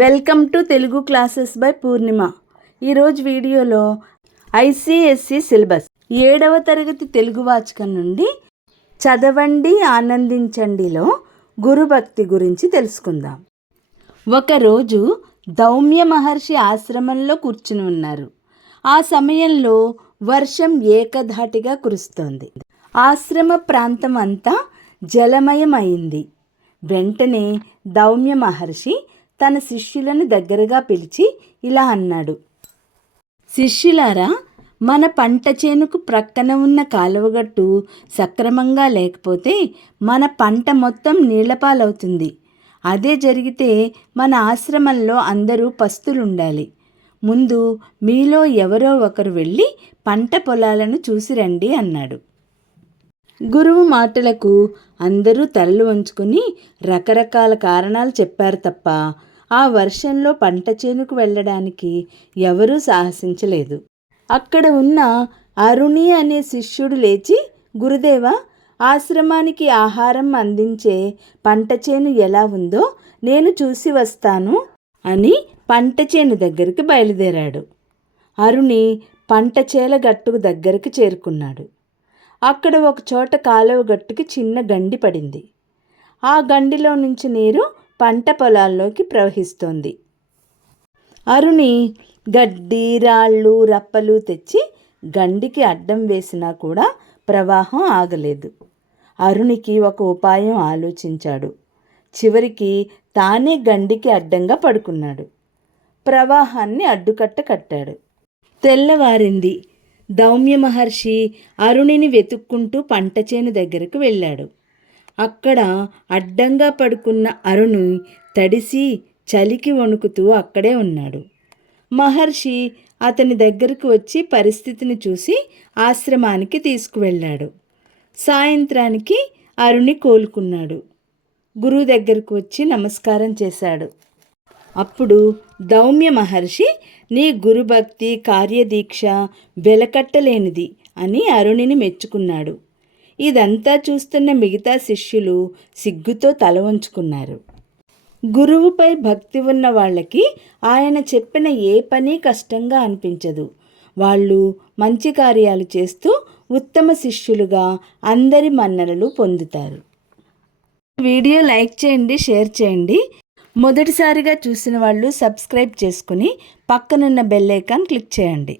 Welcome to Telugu classes by Purnima. ఈరోజు వీడియోలో ICSC syllabus. ఏడవ తరగతి తెలుగు వాచకం నుండి చదవండి ఆనందించండిలో గురుభక్తి గురించి తెలుసుకుందాం. ఒకరోజు దౌమ్య మహర్షి ఆశ్రమంలో కూర్చుని ఉన్నారు. ఆ సమయంలో వర్షం ఏకధాటిగా కురుస్తోంది. ఆశ్రమ ప్రాంతం అంతా జలమయమైంది. వెంటనే దౌమ్య మహర్షి తన శిష్యులను దగ్గరగా పిలిచి ఇలా అన్నాడు. శిష్యులారా మన పంట చేనుకు ప్రక్కన ఉన్న కాలువగట్టు సక్రమంగా లేకపోతే మన పంట మొత్తం నీళ్ళపాలవుతుంది. అదే జరిగితే మన ఆశ్రమంలో అందరూ పస్తులుండాలి. ముందు మీలో ఎవరో ఒకరు వెళ్ళి పంట పొలాలను చూసి రండి అన్నాడు. గురువు మాటలకు అందరూ తలలు వంచుకుని రకరకాల కారణాలు చెప్పారు తప్ప ఆ వర్షంలో పంట చేనుకు వెళ్ళడానికి ఎవరూ సాహసించలేదు. అక్కడ ఉన్న అరుణి అనే శిష్యుడు లేచి గురుదేవ ఆశ్రమానికి ఆహారం అందించే పంట చేను ఎలా ఉందో నేను చూసి వస్తాను అని పంట చేను దగ్గరికి బయలుదేరాడు. అరుణి పంట చేల గట్టుకు దగ్గరికి చేరుకున్నాడు. అక్కడ ఒక చోట కాలువ గట్టుకి చిన్న గండి పడింది. ఆ గండిలో నుంచి నీరు పంట పొలాల్లోకి ప్రవహిస్తోంది. అరుణి గడ్డి రాళ్ళు రప్పలు తెచ్చి గండికి అడ్డం వేసినా కూడా ప్రవాహం ఆగలేదు. అరుణికి ఒక ఉపాయం ఆలోచించాడు. చివరికి తానే గండికి అడ్డంగా పడుకున్నాడు. ప్రవాహాన్ని అడ్డుకట్ట కట్టాడు. తెల్లవారింది. దౌమ్య మహర్షి అరుణిని వెతుక్కుంటూ పంట చేను దగ్గరకు వెళ్ళాడు. అక్కడ అడ్డంగా పడుకున్న అరుణ్ తడిసి చలికి వణుకుతూ అక్కడే ఉన్నాడు. మహర్షి అతని దగ్గరకు వచ్చి పరిస్థితిని చూసి ఆశ్రమానికి తీసుకువెళ్ళాడు. సాయంత్రానికి అరుణి కోలుకున్నాడు. గురువు దగ్గరకు వచ్చి నమస్కారం చేశాడు. అప్పుడు దౌమ్య మహర్షి నీ గురుభక్తి కార్యదీక్ష వెలకట్టలేనిది అని అరుణిని మెచ్చుకున్నాడు. ఇదంతా చూస్తున్న మిగతా శిష్యులు సిగ్గుతో తల వంచుకున్నారు. గురువుపై భక్తి ఉన్న వాళ్ళకి ఆయన చెప్పిన ఏ పని కష్టంగా అనిపించదు. వాళ్ళు మంచి కార్యాలు చేస్తూ ఉత్తమ శిష్యులుగా అందరి మన్ననలు పొందుతారు. వీడియో లైక్ చేయండి షేర్ చేయండి. మొదటిసారిగా చూసిన వాళ్ళు సబ్స్క్రైబ్ చేసుకుని పక్కనున్న బెల్ ఐకాన్ క్లిక్ చేయండి.